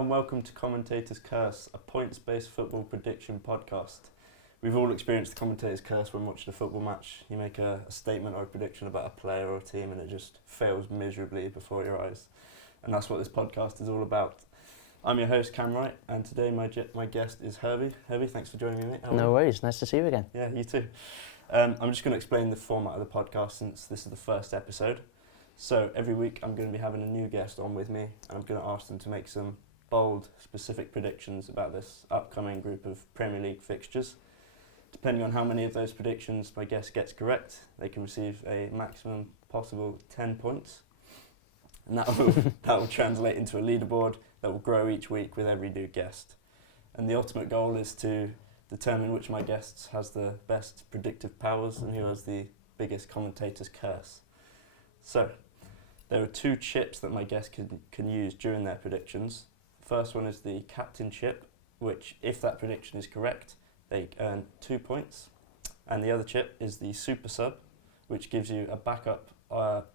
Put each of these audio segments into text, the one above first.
and welcome to Commentator's Curse, a points-based football prediction podcast. We've all experienced the commentator's curse when watching a football match. You make a statement or a prediction about a player or a team and it just fails miserably before your eyes. And that's what this podcast is all about. I'm your host, Cam Wright, and today my guest is Herbie. Herbie, thanks for joining me, mate. No worries, nice to see you again. Yeah, you too. I'm just going to explain the format of the podcast since this is the first episode. So every week I'm going to be having a new guest on with me, and I'm going to ask them to make some bold, specific predictions about this upcoming group of Premier League fixtures. Depending on how many of those predictions my guest gets correct, they can receive a maximum possible 10 points. And that will translate into a leaderboard that will grow each week with every new guest. And the ultimate goal is to determine which of my guests has the best predictive powers and who has the biggest commentator's curse. So, there are two chips that my guests can use during their predictions. The first one is the captain chip, which, if that prediction is correct, they earn 2 points. And the other chip is the super sub, which gives you a backup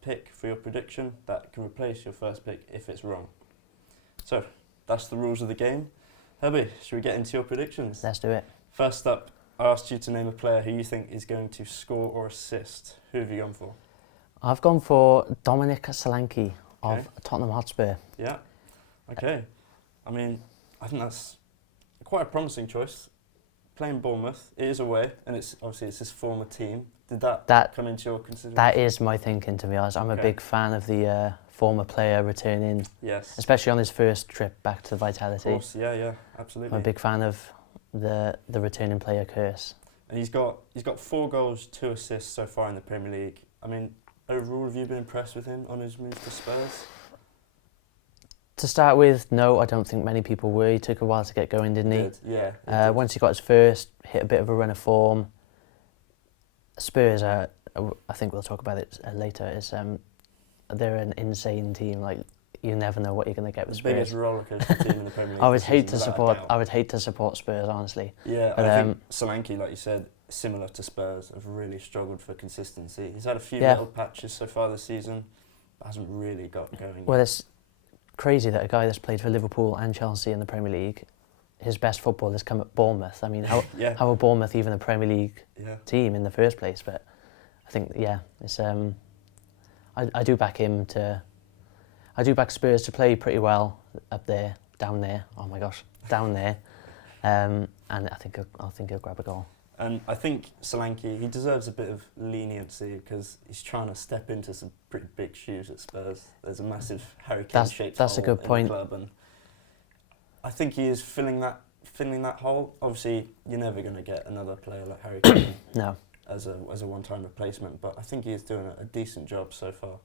pick for your prediction that can replace your first pick if it's wrong. So, that's the rules of the game. Herbie, should we get into your predictions? Let's do it. First up, I asked you to name a player who you think is going to score or assist. Who have you gone for? I've gone for Dominic Solanke of Tottenham Hotspur. Yeah, okay. I mean, I think that's quite a promising choice. Playing Bournemouth, it is away, and it's his former team. Did that come into your consideration? That is my thinking, to be honest. I'm a big fan of the former player returning, yes, especially on his first trip back to Vitality. Of course, yeah, absolutely. I'm a big fan of the returning player curse. And he's got 4 goals, 2 assists so far in the Premier League. I mean, overall, have you been impressed with him on his move to Spurs? To start with, no, I don't think many people were. He took a while to get going, didn't he? Yeah. Once he got his first, hit a bit of a run of form. Spurs are, I think we'll talk about it later, they're an insane team. Like, you never know what you're going to get with Spurs. The biggest rollercoaster team in the Premier League. I would hate to support Spurs, honestly. Yeah, but I think Solanke, like you said, similar to Spurs, have really struggled for consistency. He's had a few little patches so far this season, but hasn't really got going. Well, it's crazy that a guy that's played for Liverpool and Chelsea in the Premier League, his best football has come at Bournemouth. I mean, how are Bournemouth even a Premier League team in the first place? But I think, it's I do back him to. I do back Spurs to play pretty well up there, down there. Oh my gosh, down there. And I think he'll grab a goal. And I think Solanke, he deserves a bit of leniency because he's trying to step into some pretty big shoes at Spurs. There's a massive Harry Kane-shaped hole a good point. In the club, and I think he is filling that hole. Obviously, you're never going to get another player like Harry Kane no. as a one-time replacement, but I think he is doing a decent job so far.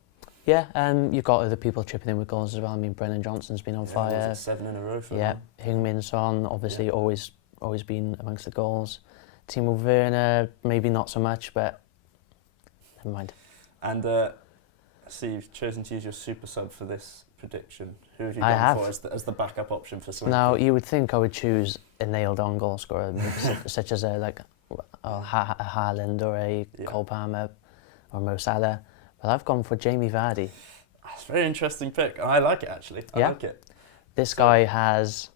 Yeah, you've got other people chipping in with goals as well. I mean, Brennan Johnson's been on fire. 7 in a row for him. Yeah, Heung-min Son, obviously always been amongst the goals. Timo Werner, maybe not so much, but never mind. And so you've chosen to use your super sub for this prediction. Who have you gone for as the backup option for Solanke? Now, you would think I would choose a nailed-on goal scorer, such as a Haaland or a Cole Palmer or Mo Salah, but I've gone for Jamie Vardy. That's a very interesting pick. I like it, actually. I like it. This guy has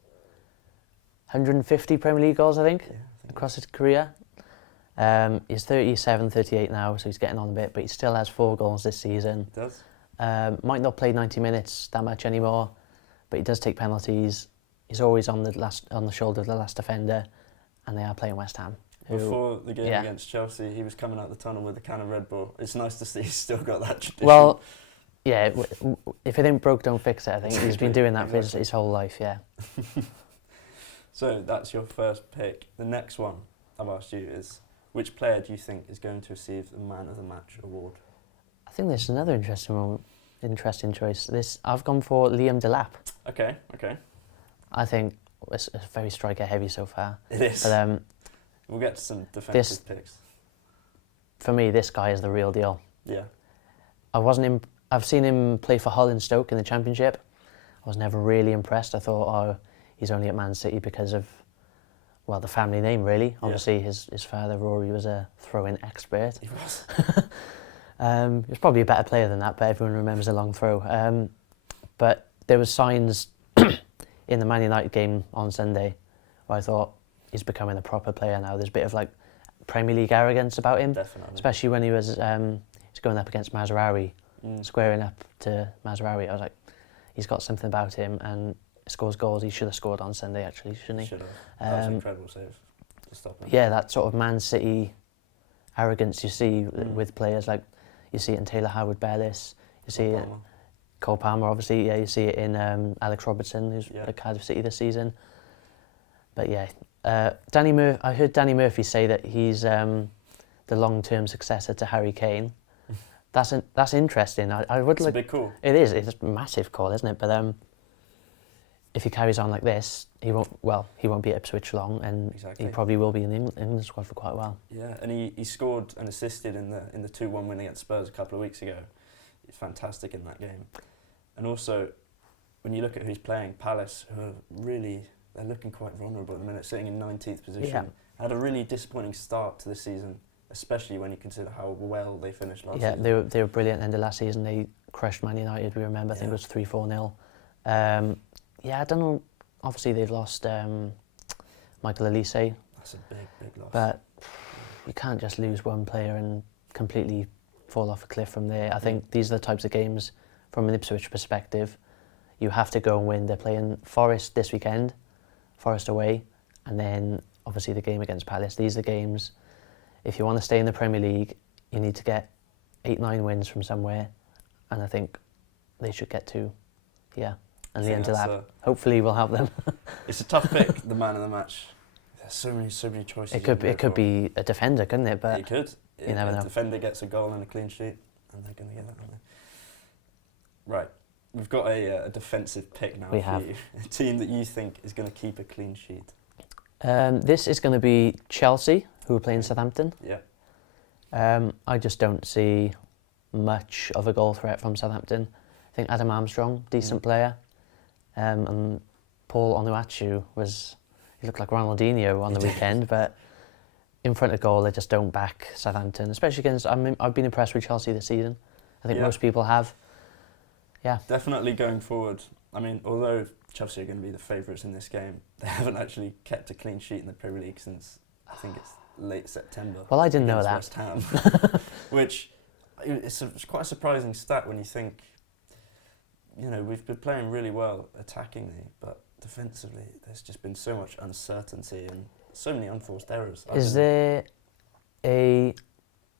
150 Premier League goals, I think. Across his career. He's 37, 38 now, so he's getting on a bit, but he still has 4 goals this season. He does. Might not play 90 minutes that much anymore, but he does take penalties. He's always on the shoulder of the last defender, and they are playing West Ham. Before the game against Chelsea, he was coming out the tunnel with a can of Red Bull. It's nice to see he's still got that tradition. Well, yeah, if it ain't broke, don't fix it, I think. He's been doing that for his whole life, yeah. So that's your first pick. The next one I've asked you is, which player do you think is going to receive the Man of the Match award? I think there's another interesting choice. I've gone for Liam Delap. Okay. I think it's very striker heavy so far. It is. But we'll get to some defensive picks. For me, this guy is the real deal. Yeah. I've seen him play for Hull and Stoke in the Championship. I was never really impressed. I thought, he's only at Man City because of, the family name, really. Obviously, his father, Rory, was a throw-in expert. He was. He was probably a better player than that, but everyone remembers the long throw. But there was signs in the Man United game on Sunday, where I thought he's becoming a proper player now. There's a bit of like Premier League arrogance about him, Definitely. especially when he was he's going up against Mazraoui, squaring up to Mazraoui. I was like, he's got something about him, and scores goals. He should have scored on Sunday, actually, shouldn't he? Should have. That was an incredible save to stop him. Yeah, that sort of Man City arrogance you see with players, like you see it in Taylor Howard-Bellis, you see it Cole Palmer, obviously, yeah, you see it in Alex Robertson, who's at Cardiff City this season. But yeah, I heard Danny Murphy say that he's the long-term successor to Harry Kane. That's interesting. It's a big call. It is. It's a massive call, isn't it? But if he carries on like this, he won't be at Ipswich long, and he probably will be in the England squad for quite a while. Yeah, and he scored and assisted in the 2-1 win against Spurs a couple of weeks ago. He's fantastic in that game. And also, when you look at who he's playing, Palace, who are really, they're looking quite vulnerable at the minute, sitting in 19th position. Yeah. Had a really disappointing start to the season, especially when you consider how well they finished last season. Yeah, they were brilliant end of last season. They crushed Man United, we remember, I think it was 3-4-0. Yeah, I don't know, obviously they've lost Michael Elise. That's a big loss. But you can't just lose one player and completely fall off a cliff from there. I think these are the types of games, from an Ipswich perspective, you have to go and win. They're playing Forest this weekend, Forest away, and then obviously the game against Palace. These are the games, if you want to stay in the Premier League, you need to get 8-9 wins from somewhere, and I think they should get 2. Yeah, and the end of that, hopefully will help them. It's a tough pick, the man of the match. There's so many choices. It could be a defender, couldn't it? But it could. You never know. A defender gets a goal and a clean sheet, and they're going to get it, aren't they? Right, we've got a defensive pick now. We have you. A team that you think is going to keep a clean sheet. This is going to be Chelsea, who are playing Southampton. Yeah. I just don't see much of a goal threat from Southampton. I think Adam Armstrong, decent player, and Paul Onuachu he looked like Ronaldinho on the weekend, but in front of goal they just don't back Southampton, especially against. I've been impressed with Chelsea this season. I think most people have. Yeah. Definitely going forward. I mean, although Chelsea are going to be the favourites in this game, they haven't actually kept a clean sheet in the Premier League since, I think it's late September. Well, I didn't know that. West Ham, which it's quite a surprising stat when you think, you know, we've been playing really well attackingly, but defensively there's just been so much uncertainty and so many unforced errors. Is there a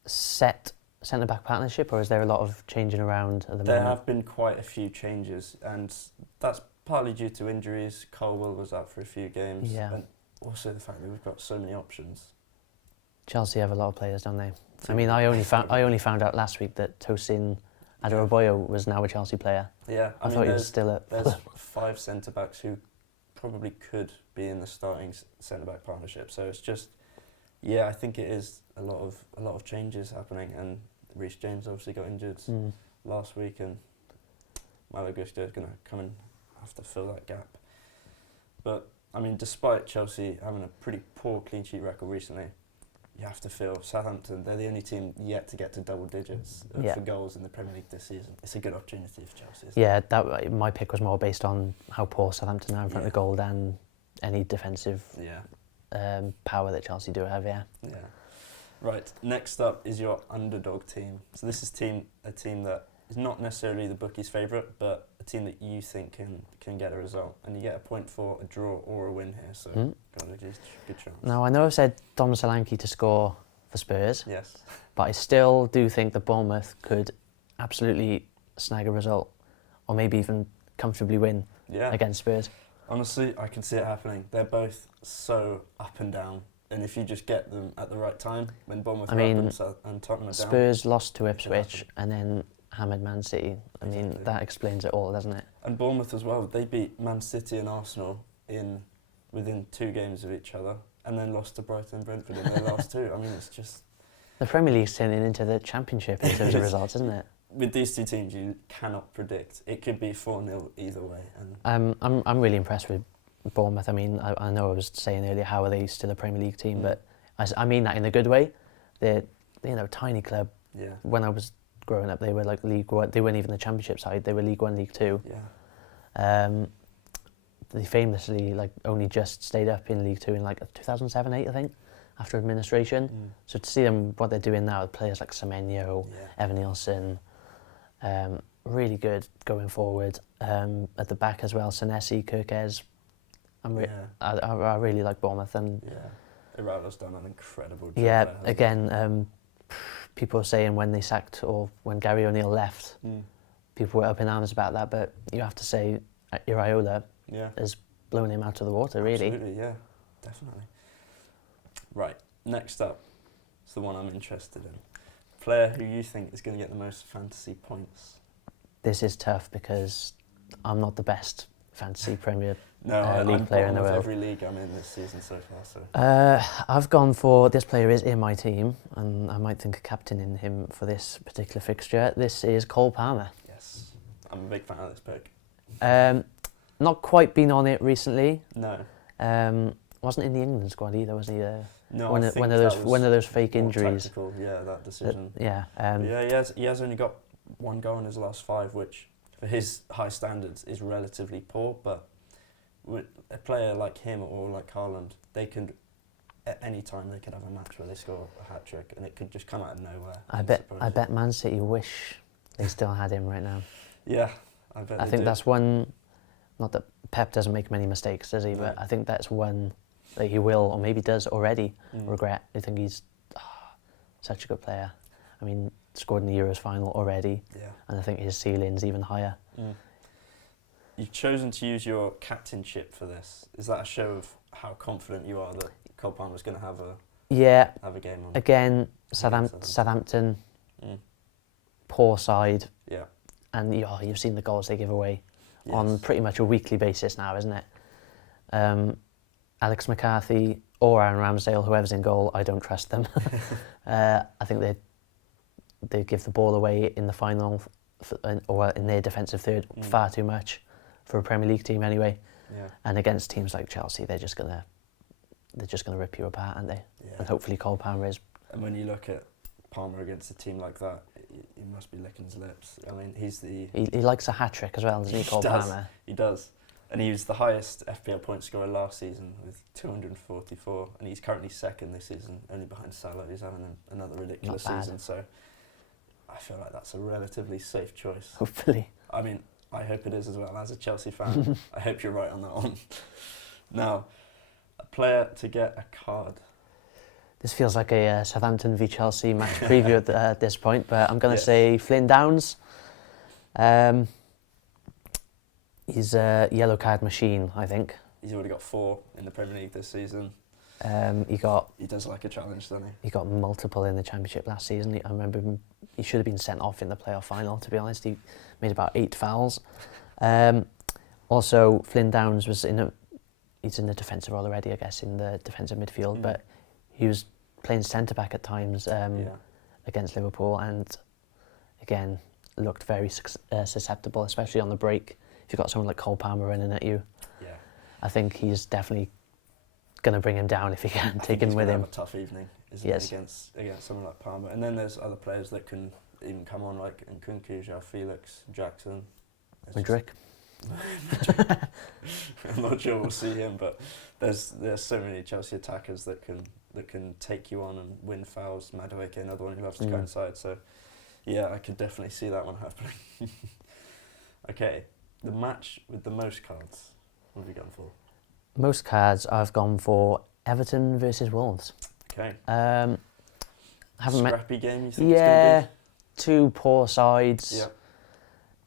set centre-back partnership, or is there a lot of changing around at the moment? There have been quite a few changes, and that's partly due to injuries. Colwell was out for a few games, and also the fact that we've got so many options. Chelsea have a lot of players, don't they? I mean, I only found out last week that Tosin Adarabioyo was now a Chelsea player. Yeah, I thought he was still at. There's 5 centre-backs who probably could be in the starting centre-back partnership. So it's just, I think it is a lot of changes happening, and Reece James obviously got injured last week, and Malo Gusto is going to come and have to fill that gap. But I mean, despite Chelsea having a pretty poor clean sheet record recently, you have to feel Southampton, they're the only team yet to get to double digits for goals in the Premier League this season. It's a good opportunity for Chelsea. Yeah, my pick was more based on how poor Southampton are in front of goal than any defensive power that Chelsea do have. Yeah. Right. Next up is your underdog team. So this is a team that is not necessarily the bookie's favourite, but a team that you think can get a result, and you get a point for a draw or a win here. So got a good chance. Now I know I've said Dom Solanke to score for Spurs. Yes. But I still do think that Bournemouth could absolutely snag a result, or maybe even comfortably win against Spurs. Honestly, I can see it happening. They're both so up and down. And if you just get them at the right time, when Bournemouth are up and Tottenham are down. Spurs lost to Ipswich and then hammered Man City. I mean, that explains it all, doesn't it? And Bournemouth as well. They beat Man City and Arsenal within 2 games of each other, and then lost to Brighton and Brentford in their last 2. I mean, it's just... The Premier League's turning into the Championship in terms of results, isn't it? With these 2 teams, you cannot predict. It could be 4-0 either way. And I'm really impressed with Bournemouth. I mean, I know I was saying earlier, how are they still a Premier League team? But I mean that in a good way. They're, tiny club. Yeah. When I was growing up, they were like League One. They weren't even the Championship side. They were League One, League Two. Yeah. they famously only just stayed up in League Two in 2007-8, I think, after administration. So to see them what they're doing now with players like Semenyo, Evan Nielsen, really good going forward. At the back as well, Senesi, Kirkes. I really like Bournemouth, and Irala's done an incredible job. Yeah, there, again, people are saying when they sacked or when Gary O'Neill left, people were up in arms about that, but you have to say Iraola has blown him out of the water, really. Absolutely, yeah, definitely. Right, next up is the one I'm interested in. Player who you think is going to get the most fantasy points? This is tough because I'm not the best fantasy Premier I'm League player in the world. Every league I'm in this season so far. So I've gone for, this player is in my team, and I might think of captaining him for this particular fixture. This is Cole Palmer. Yes, I'm a big fan of this pick. Not quite been on it recently. No. Wasn't in the England squad either, was he? No, one of those fake injuries. Tactical, that decision. He has only got one goal in his last 5, which for his high standards is relatively poor. But with a player like him or like Haaland, they can at any time they could have a match where they score a hat trick, and it could just come out of nowhere. I bet Man City wish they still had him right now. Yeah, I bet. I think that's one. Not that Pep doesn't make many mistakes, does he? No. But I think that's one that he will, or maybe does already, regret. I think he's such a good player. I mean, scored in the Euros final already, and I think his ceiling's even higher. You've chosen to use your captainship for this. Is that a show of how confident you are that Cole Palmer's going to have a game on? Again, Southampton, poor side, and you've seen the goals they give away. Yes. On pretty much a weekly basis now, isn't it? Alex McCarthy or Aaron Ramsdale, whoever's in goal, I don't trust them. I think they give the ball away in the final or in their defensive third far too much for a Premier League team anyway. Yeah. And against teams like Chelsea, they're just gonna rip you apart, aren't they? Yeah. And hopefully Cole Palmer is. And when you look at Palmer against a team like that, he must be licking his lips. I mean, he likes a hat-trick as well, doesn't he, Cole Palmer? He does. And he was the highest FPL point scorer last season with 244, and he's currently second this season, only behind Salah, who's having another ridiculous season. So I feel like that's a relatively safe choice. Hopefully. I mean, I hope it is as well. As a Chelsea fan, I hope you're right on that one. Now, a player to get a card. This feels like a Southampton v Chelsea match preview at this point, but I'm going to say Flynn Downs. He's a yellow card machine, I think. He's already got 4 in the Premier League this season. He does like a challenge, doesn't he? He got multiple in the Championship last season. I remember he should have been sent off in the playoff final, to be honest. He made about 8 fouls. Also, Flynn Downs was he's in the defensive role already, I guess, in the defensive midfield, but he was playing centre-back at times against Liverpool, and again, looked very susceptible, especially on the break. If you've got someone like Cole Palmer running at you, I think he's definitely going to bring him down if he can, take him with him. Have a tough evening, isn't it, against someone like Palmer. And then there's other players that can even come on, like Nkunku, João Felix, Jackson. Madrid. I'm not sure we'll see him, but there's so many Chelsea attackers that can take you on and win fouls. Madueke, another one who loves to go inside. So yeah, I could definitely see that one happening. Okay, the match with the most cards. What have you gone for? Most cards, I've gone for Everton versus Wolves. Okay. Scrappy game, you think it's going to be? 2 poor sides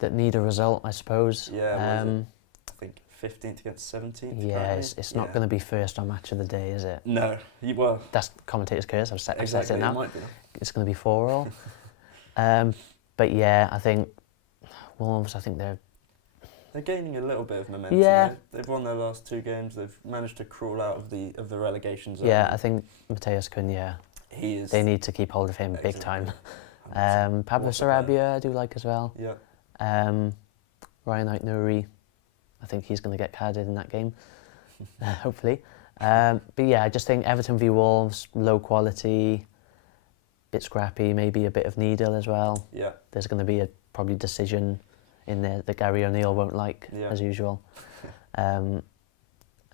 that need a result, I suppose. Yeah, I think 15th against 17th. Yeah, it's not going to be first on Match of the Day, is it? No. Well, that's commentator's curse. I've set it now. It might be. It's going to be 4-4. But yeah, I think Wolves, they're gaining a little bit of momentum. Yeah. They've won their last 2 games. They've managed to crawl out of the relegation zone. Yeah, I think Mateus Cunha, they need to keep hold of him big time. Pablo Sarabia I do like as well. Yeah. Ryan Aït-Nouri, I think he's going to get carded in that game, hopefully. But yeah, I just think Everton v Wolves, low quality, bit scrappy, maybe a bit of needle as well. Yeah. There's going to be a probably decision in there that Gary O'Neill won't like, as usual.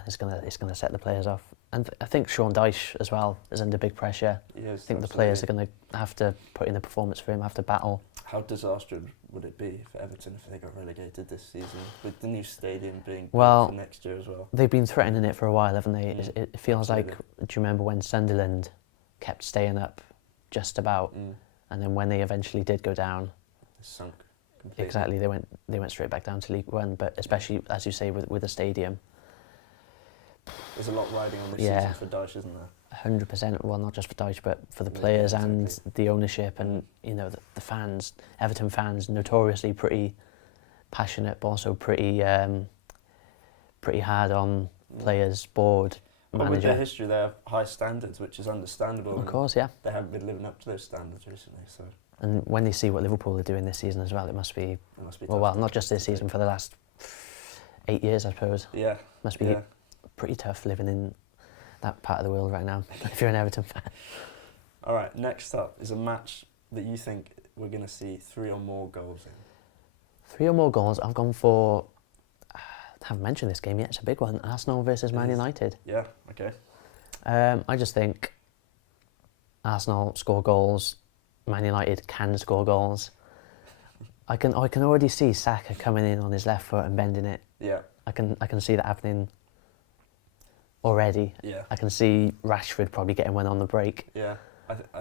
It's gonna set the players off. And I think Sean Dyche as well is under big pressure. Yes, I think absolutely. the players are going to have to put in the performance for him, have to battle. How disastrous would it be for Everton if they got relegated this season, with the new stadium being built for next year as well? They've been threatening it for a while, haven't they? It feels absolutely. Like, do you remember when Sunderland kept staying up just about, and then when they eventually did go down, it sunk completely. Exactly, they went straight back down to League One, but especially, as you say, with the stadium. There's a lot riding on this season for Dyche, isn't there? 100%. Well, not just for Dyche, but for the players and the ownership, and the fans. Everton fans, notoriously pretty passionate, but also pretty hard on players, board, manager. With their history, they have high standards, which is understandable. Of course, yeah. They haven't been living up to those standards recently, so. And when they see what Liverpool are doing this season as well, it must be well, not just this season, for the last 8 years, I suppose. Yeah. Must be pretty tough living in that part of the world right now, if you're an Everton fan. All right, next up is a match that you think we're going to see 3 or more goals in. 3 or more goals. I've gone for, I haven't mentioned this game yet, it's a big one, Arsenal versus Man United. Yeah, okay. I just think Arsenal score goals, Man United can score goals. I can already see Saka coming in on his left foot and bending it. Yeah. I can see that happening already. Yeah. I can see Rashford probably getting one on the break. Yeah.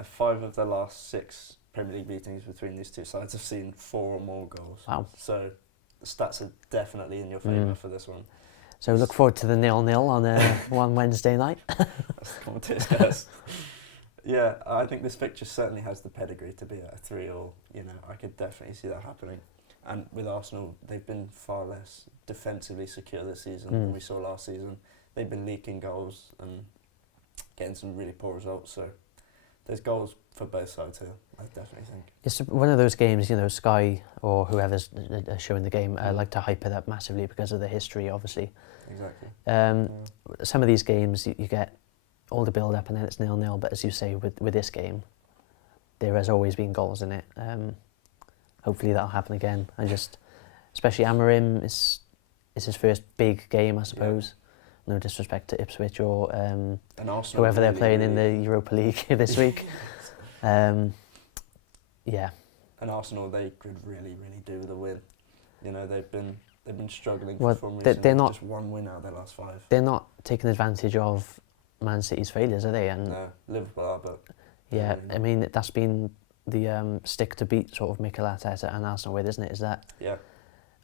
5 of the last 6 Premier League meetings between these two sides have seen 4 or more goals. Wow. So the stats are definitely in your favour for this one. So look forward to the 0-0 on one Wednesday night. That's the commentator's curse. Yeah, I think this fixture certainly has the pedigree to be a 3-all. I could definitely see that happening. And with Arsenal, they've been far less defensively secure this season than we saw last season. They've been leaking goals and getting some really poor results. So there's goals for both sides here, I definitely think. It's one of those games, Sky or whoever's showing the game like to hype it up massively because of the history, obviously. Exactly. Some of these games, you get all the build-up and then it's 0-0, but as you say, with this game, there has always been goals in it. Hopefully that'll happen again. And especially Amorim, is his first big game, I suppose. No disrespect to Ipswich or whoever they're playing in the Europa League this week. Yeah. And Arsenal, they could really, really do with a win. They've been struggling for form recently. They're not just 1 win out of their last 5. They're not taking advantage of Man City's failures, are they? And no, Liverpool are, but yeah, I mean that's been the stick to beat sort of Mikel Arteta and Arsenal with, isn't it? Is that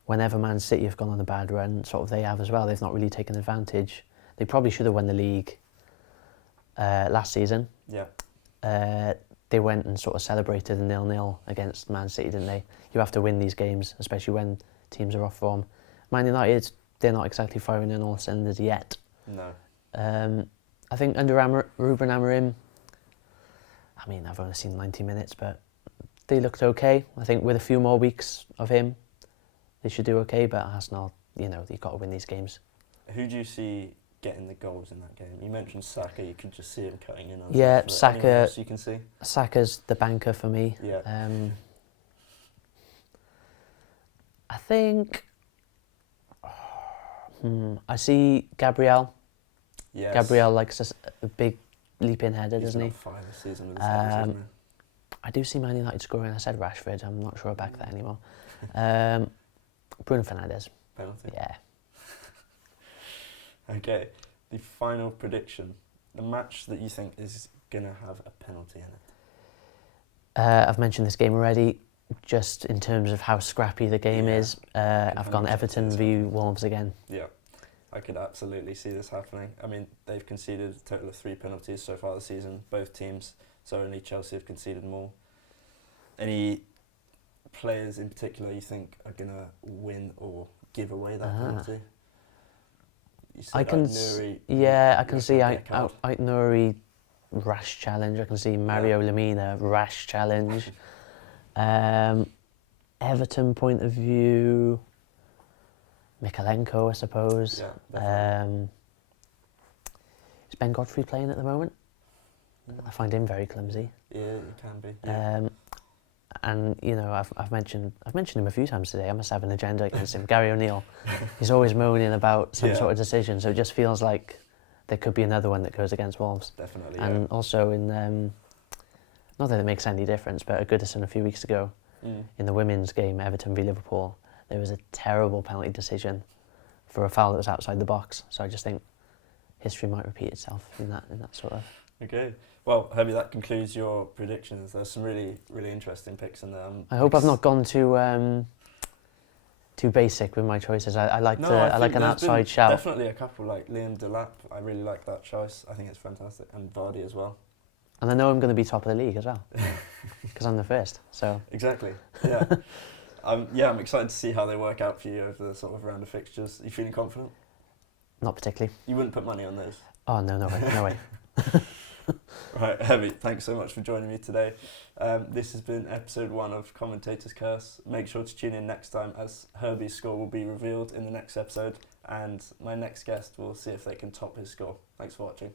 whenever Man City have gone on a bad run, sort of they have as well. They've not really taken advantage. They probably should have won the league last season. Yeah. They went and sort of celebrated the 0-0 against Man City, didn't they? You have to win these games, especially when teams are off form. Man United, they're not exactly firing in all cylinders yet. No. I think under Ruben Amorim, I mean, I've only seen 90 minutes, but they looked okay. I think with a few more weeks of him, they should do okay, but Arsenal, you've got to win these games. Who do you see getting the goals in that game? You mentioned Saka, you could just see him cutting in on Saka. Anyone else you can see? Saka's the banker for me. Yeah. I think I see Gabriel. Yes. Gabriel likes a big leap-in header, doesn't he? He's not fine this season with his headers, isn't he? I do see Man United scoring. I said Rashford. I'm not sure about that anymore. Bruno Fernandes. Penalty. Yeah. Okay. The final prediction. The match that you think is going to have a penalty in it. I've mentioned this game already. Just in terms of how scrappy the game is, I've gone Everton v Wolves again. Yeah. I could absolutely see this happening. I mean, they've conceded a total of 3 penalties so far this season, both teams, so only Chelsea have conceded more. Any players in particular you think are going to win or give away that penalty? I can see Ait-Nouri rash challenge. I can see Mario Lemina rash challenge. Everton point of view, Mikalenko, I suppose. Yeah, is Ben Godfrey playing at the moment? I find him very clumsy. Yeah, he can be. Yeah. And you know, I've mentioned him a few times today. I must have an agenda against him. Gary O'Neill. He's always moaning about some sort of decision, so it just feels like there could be another one that goes against Wolves. Definitely. And also in not that it makes any difference, but at Goodison a few weeks ago, in the women's game, Everton v Liverpool, there was a terrible penalty decision for a foul that was outside the box. So I just think history might repeat itself in that sort of. Okay. Well, Herbie, that concludes your predictions. There's some really, really interesting picks in there. I hope I've not gone too basic with my choices. I like an outside shout. Definitely a couple, like Liam Delap. I really like that choice. I think it's fantastic, and Vardy as well. And I know I'm going to be top of the league as well, because I'm the first. So exactly. Yeah. I'm excited to see how they work out for you over the sort of round of fixtures. Are you feeling confident? Not particularly. You wouldn't put money on those? Oh no way, no way. Right, Herbie, thanks so much for joining me today. This has been episode 1 of Commentator's Curse. Make sure to tune in next time, as Herbie's score will be revealed in the next episode, and my next guest will see if they can top his score. Thanks for watching.